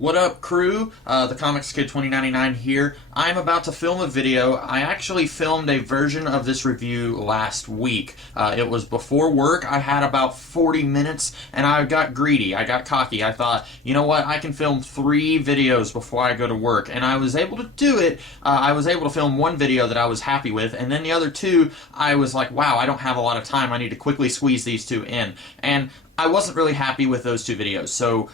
What up, crew? The Comics Kid 2099 here. I'm about to film a video. I actually filmed a version of this review last week. It was before work. I had about 40 minutes, and I got greedy. I got cocky. I thought, you know what? I can film 3 videos before I go to work, and I was able to do it. I was able to film one video that I was happy with, and then the other 2, I was like, wow, I don't have a lot of time. I need to quickly squeeze these 2 in. And I wasn't really happy with those 2 videos, so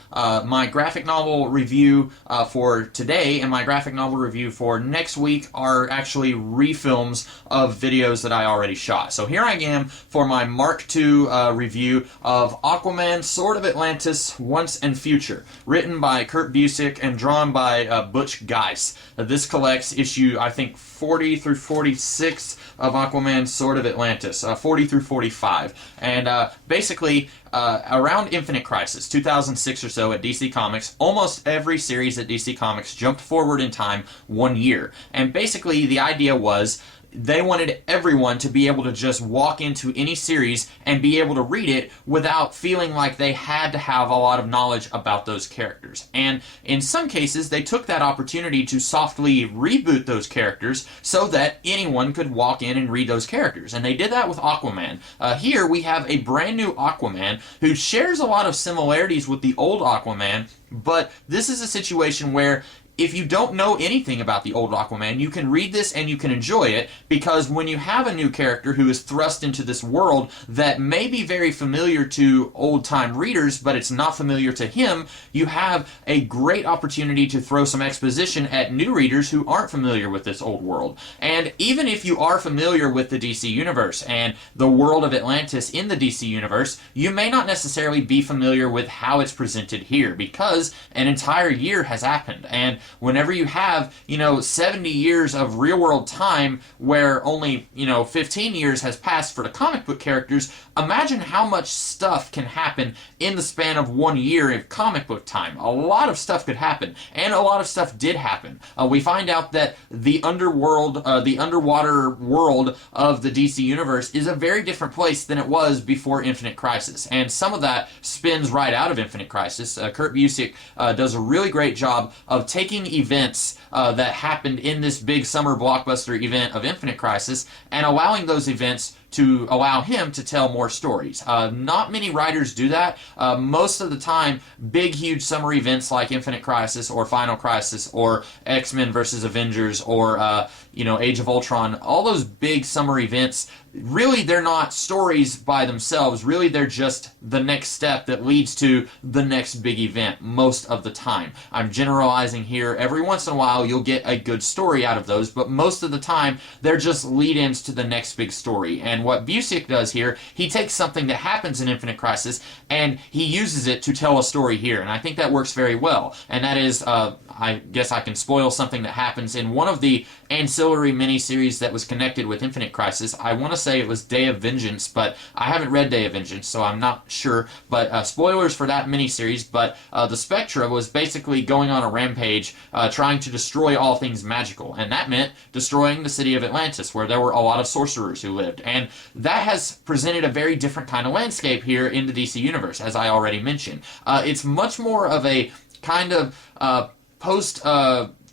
my graphic novel review for today and my graphic novel review for next week are actually refilms of videos that I already shot. So here I am for my Mark II review of Aquaman, Sword of Atlantis, Once and Future, written by Kurt Busiek and drawn by Butch Guice. This collects issue, I think, 40 through 46 of Aquaman, Sword of Atlantis, 40 through 45. And basically, around Infinite Crisis, 2006 or so at DC Comics, almost every series at DC Comics jumped forward in time 1 year. And basically, the idea was they wanted everyone to be able to just walk into any series and be able to read it without feeling like they had to have a lot of knowledge about those characters. And in some cases, they took that opportunity to softly reboot those characters so that anyone could walk in and read those characters. And they did that with Aquaman. Here we have a brand new Aquaman who shares a lot of similarities with the old Aquaman, but this is a situation where if you don't know anything about the old Aquaman, you can read this and you can enjoy it, because when you have a new character who is thrust into this world that may be very familiar to old-time readers, but it's not familiar to him, you have a great opportunity to throw some exposition at new readers who aren't familiar with this old world. And even if you are familiar with the DC Universe and the world of Atlantis in the DC Universe, you may not necessarily be familiar with how it's presented here, because an entire year has happened. And whenever you have, 70 years of real-world time where only, 15 years has passed for the comic book characters, imagine how much stuff can happen in the span of 1 year of comic book time. A lot of stuff could happen, and a lot of stuff did happen. We find out that the underwater world of the DC Universe is a very different place than it was before Infinite Crisis, and some of that spins right out of Infinite Crisis. Kurt Busiek does a really great job of taking events that happened in this big summer blockbuster event of Infinite Crisis and allowing those events to allow him to tell more stories. Not many writers do that. Most of the time, big, huge summer events like Infinite Crisis or Final Crisis or X-Men versus Avengers or, Age of Ultron, all those big summer events, really they're not stories by themselves. Really, they're just the next step that leads to the next big event most of the time. I'm generalizing here. Every once in a while, you'll get a good story out of those, but most of the time, they're just lead-ins to the next big story. And what Busiek does here, he takes something that happens in Infinite Crisis and he uses it to tell a story here. And I think that works very well. And that is, I guess I can spoil something that happens in one of the ancillary miniseries that was connected with Infinite Crisis. I want to say it was Day of Vengeance, but I haven't read Day of Vengeance, so I'm not sure. But spoilers for that miniseries, but the Spectra was basically going on a rampage trying to destroy all things magical. And that meant destroying the city of Atlantis, where there were a lot of sorcerers who lived. And that has presented a very different kind of landscape here in the DC Universe, as I already mentioned. It's much more of a kind of post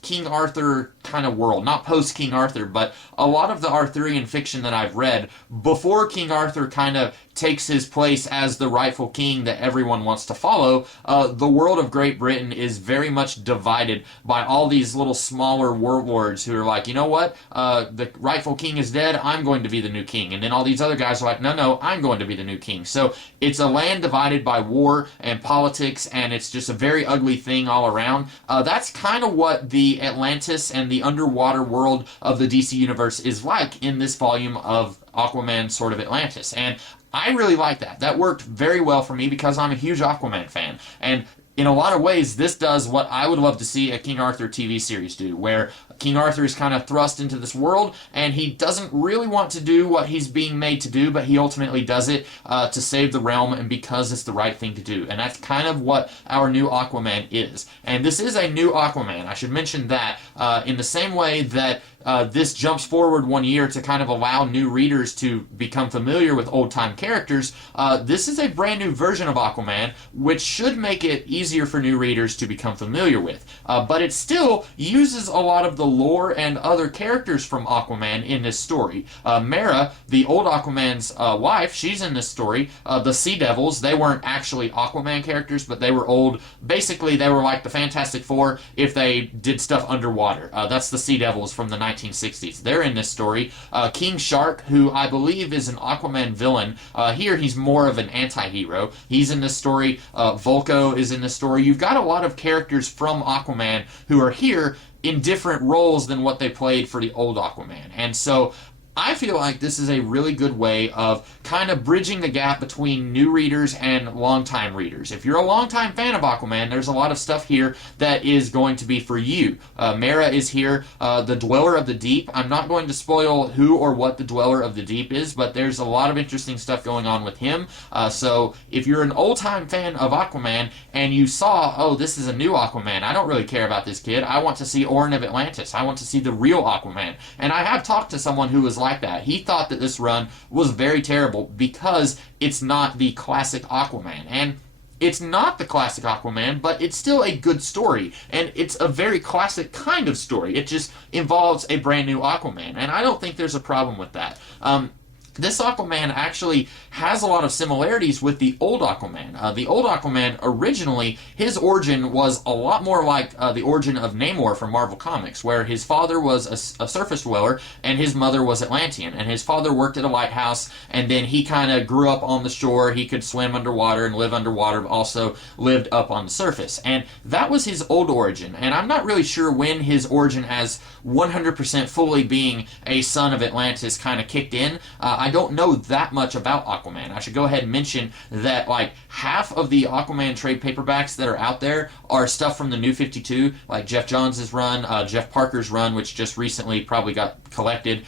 King Arthur kind of world. Not post King Arthur, but a lot of the Arthurian fiction that I've read, before King Arthur kind of takes his place as the rightful king that everyone wants to follow, the world of Great Britain is very much divided by all these little smaller warlords who are like, you know what, the rightful king is dead, I'm going to be the new king. And then all these other guys are like, no, I'm going to be the new king. So it's a land divided by war and politics, and it's just a very ugly thing all around. That's kind of what the Atlantis and the underwater world of the DC Universe is like in this volume of Aquaman, Sword of Atlantis. And I really like that. That worked very well for me because I'm a huge Aquaman fan. And in a lot of ways, this does what I would love to see a King Arthur TV series do, where King Arthur is kind of thrust into this world, and he doesn't really want to do what he's being made to do, but he ultimately does it to save the realm and because it's the right thing to do. And that's kind of what our new Aquaman is. And this is a new Aquaman. I should mention that in the same way that this jumps forward 1 year to kind of allow new readers to become familiar with old-time characters. This is a brand new version of Aquaman, which should make it easier for new readers to become familiar with. But it still uses a lot of the lore and other characters from Aquaman in this story. Mera, the old Aquaman's wife, she's in this story. The Sea Devils, they weren't actually Aquaman characters, but they were old. Basically, they were like the Fantastic Four if they did stuff underwater. That's the Sea Devils from the 1960s. They're in this story. King Shark, who I believe is an Aquaman villain, here he's more of an anti-hero. He's in this story. Volko is in this story. You've got a lot of characters from Aquaman who are here in different roles than what they played for the old Aquaman. And so I feel like this is a really good way of kind of bridging the gap between new readers and longtime readers. If you're a longtime fan of Aquaman, there's a lot of stuff here that is going to be for you. Mera is here, the Dweller of the Deep. I'm not going to spoil who or what the Dweller of the Deep is, but there's a lot of interesting stuff going on with him. So if you're an old-time fan of Aquaman and you saw, oh, this is a new Aquaman, I don't really care about this kid. I want to see Orin of Atlantis. I want to see the real Aquaman. And I have talked to someone who was like that. He thought that this run was very terrible because it's not the classic Aquaman. And it's not the classic Aquaman, but it's still a good story. And it's a very classic kind of story. It just involves a brand new Aquaman. And I don't think there's a problem with that. This Aquaman actually has a lot of similarities with the old Aquaman. The old Aquaman, originally, his origin was a lot more like the origin of Namor from Marvel Comics, where his father was a surface dweller and his mother was Atlantean. And his father worked at a lighthouse, and then he kind of grew up on the shore. He could swim underwater and live underwater, but also lived up on the surface. And that was his old origin. And I'm not really sure when his origin as 100% fully being a son of Atlantis kind of kicked in. I don't know that much about Aquaman. I should go ahead and mention that like half of the Aquaman trade paperbacks that are out there are stuff from the New 52, like Jeff Johns' run, Jeff Parker's run, which just recently probably got collected,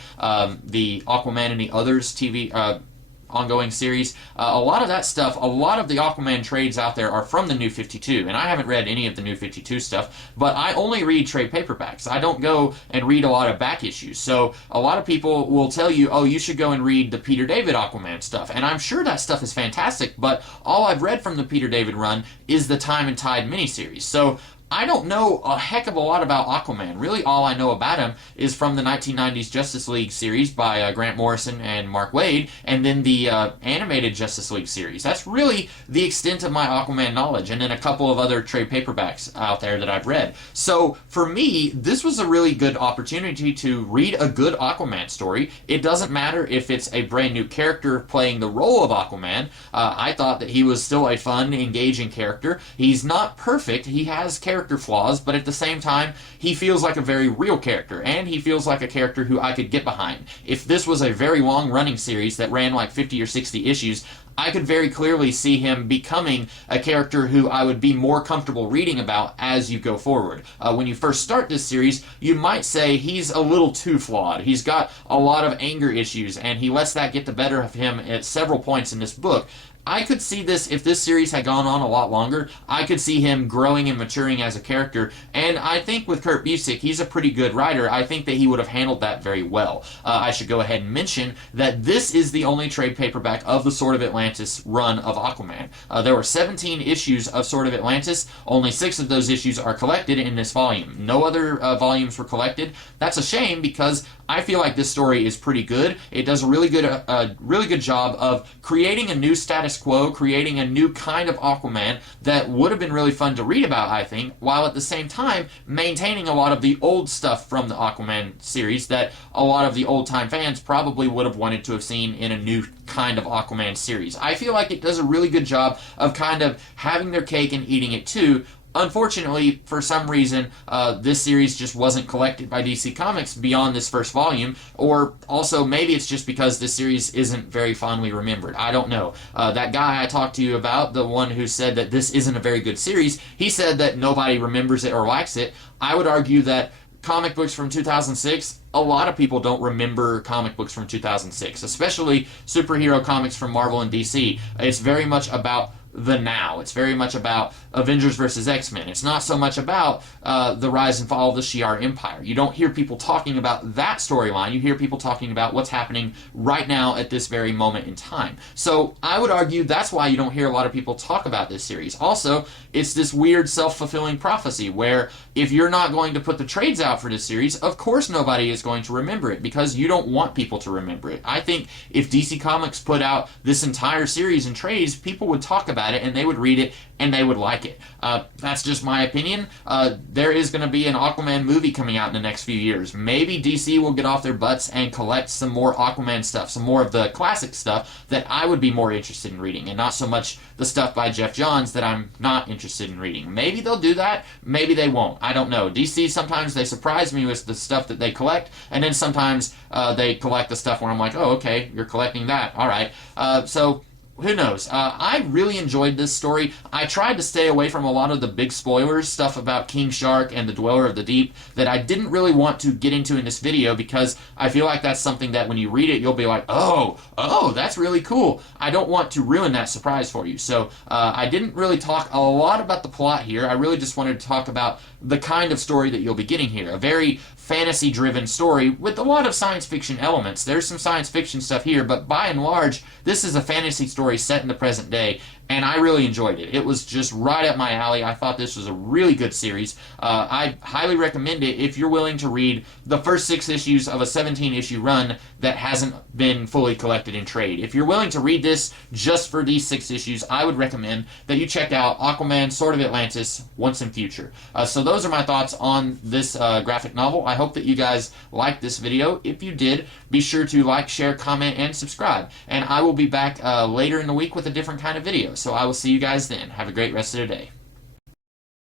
the Aquaman and the Others TV ongoing series. A lot of that stuff, a lot of the Aquaman trades out there are from the New 52, and I haven't read any of the New 52 stuff, but I only read trade paperbacks. I don't go and read a lot of back issues. So a lot of people will tell you, oh, you should go and read the Peter David Aquaman stuff, and I'm sure that stuff is fantastic, but all I've read from the Peter David run is the Time and Tide miniseries. So I don't know a heck of a lot about Aquaman. Really, all I know about him is from the 1990s Justice League series by Grant Morrison and Mark Waid, and then the animated Justice League series. That's really the extent of my Aquaman knowledge, and then a couple of other trade paperbacks out there that I've read. So, for me, this was a really good opportunity to read a good Aquaman story. It doesn't matter if it's a brand new character playing the role of Aquaman. I thought that he was still a fun, engaging character. He's not perfect. He has character flaws, but at the same time, he feels like a very real character, and he feels like a character who I could get behind. If this was a very long-running series that ran like 50 or 60 issues, I could very clearly see him becoming a character who I would be more comfortable reading about as you go forward. When you first start this series, you might say he's a little too flawed. He's got a lot of anger issues, and he lets that get the better of him at several points in this book. I could see this, if this series had gone on a lot longer, I could see him growing and maturing as a character, and I think with Kurt Busiek, he's a pretty good writer. I think that he would have handled that very well. I should go ahead and mention that this is the only trade paperback of the Sword of Atlantis run of Aquaman. There were 17 issues of Sword of Atlantis. Only 6 of those issues are collected in this volume. No other volumes were collected. That's a shame because I feel like this story is pretty good. It does a really good job of creating a new status quo, creating a new kind of Aquaman that would have been really fun to read about, I think, while at the same time maintaining a lot of the old stuff from the Aquaman series that a lot of the old-time fans probably would have wanted to have seen in a new kind of Aquaman series. I feel like it does a really good job of kind of having their cake and eating it too. Unfortunately, for some reason, this series just wasn't collected by DC Comics beyond this first volume, or also maybe it's just because this series isn't very fondly remembered. I don't know. That guy I talked to you about, the one who said that this isn't a very good series, he said that nobody remembers it or likes it. I would argue that comic books from 2006, a lot of people don't remember comic books from 2006, especially superhero comics from Marvel and DC. It's very much about the now. It's very much about Avengers versus X-Men. It's not so much about the rise and fall of the Shi'ar Empire. You don't hear people talking about that storyline. You hear people talking about what's happening right now at this very moment in time. So I would argue that's why you don't hear a lot of people talk about this series. Also, it's this weird self-fulfilling prophecy where if you're not going to put the trades out for this series, of course nobody is going to remember it because you don't want people to remember it. I think if DC Comics put out this entire series in trades, people would talk about it and they would read it and they would like it. That's just my opinion. There is going to be an Aquaman movie coming out in the next few years. Maybe DC will get off their butts and collect some more Aquaman stuff, some more of the classic stuff that I would be more interested in reading, and not so much the stuff by Jeff Johns that I'm not interested in reading. Maybe they'll do that, maybe they won't. I don't know. DC, sometimes they surprise me with the stuff that they collect, and then sometimes they collect the stuff where I'm like, oh, okay, you're collecting that. All right. So who knows? I really enjoyed this story. I tried to stay away from a lot of the big spoilers, stuff about King Shark and the Dweller of the Deep, that I didn't really want to get into in this video because I feel like that's something that when you read it, you'll be like, oh, that's really cool. I don't want to ruin that surprise for you. So I didn't really talk a lot about the plot here. I really just wanted to talk about the kind of story that you'll be getting here. A very fantasy-driven story with a lot of science fiction elements. There's some science fiction stuff here, but by and large, this is a fantasy story set in the present day, and I really enjoyed it. It was just right up my alley. I thought this was a really good series. I highly recommend it if you're willing to read the first 6 issues of a 17-issue run that hasn't been fully collected in trade. If you're willing to read this just for these 6 issues, I would recommend that you check out Aquaman, Sword of Atlantis, Once and Future. So those are my thoughts on this graphic novel. I hope that you guys liked this video. If you did, be sure to like, share, comment, and subscribe. And I will be back later in the week with a different kind of video. So I will see you guys then. Have a great rest of the day.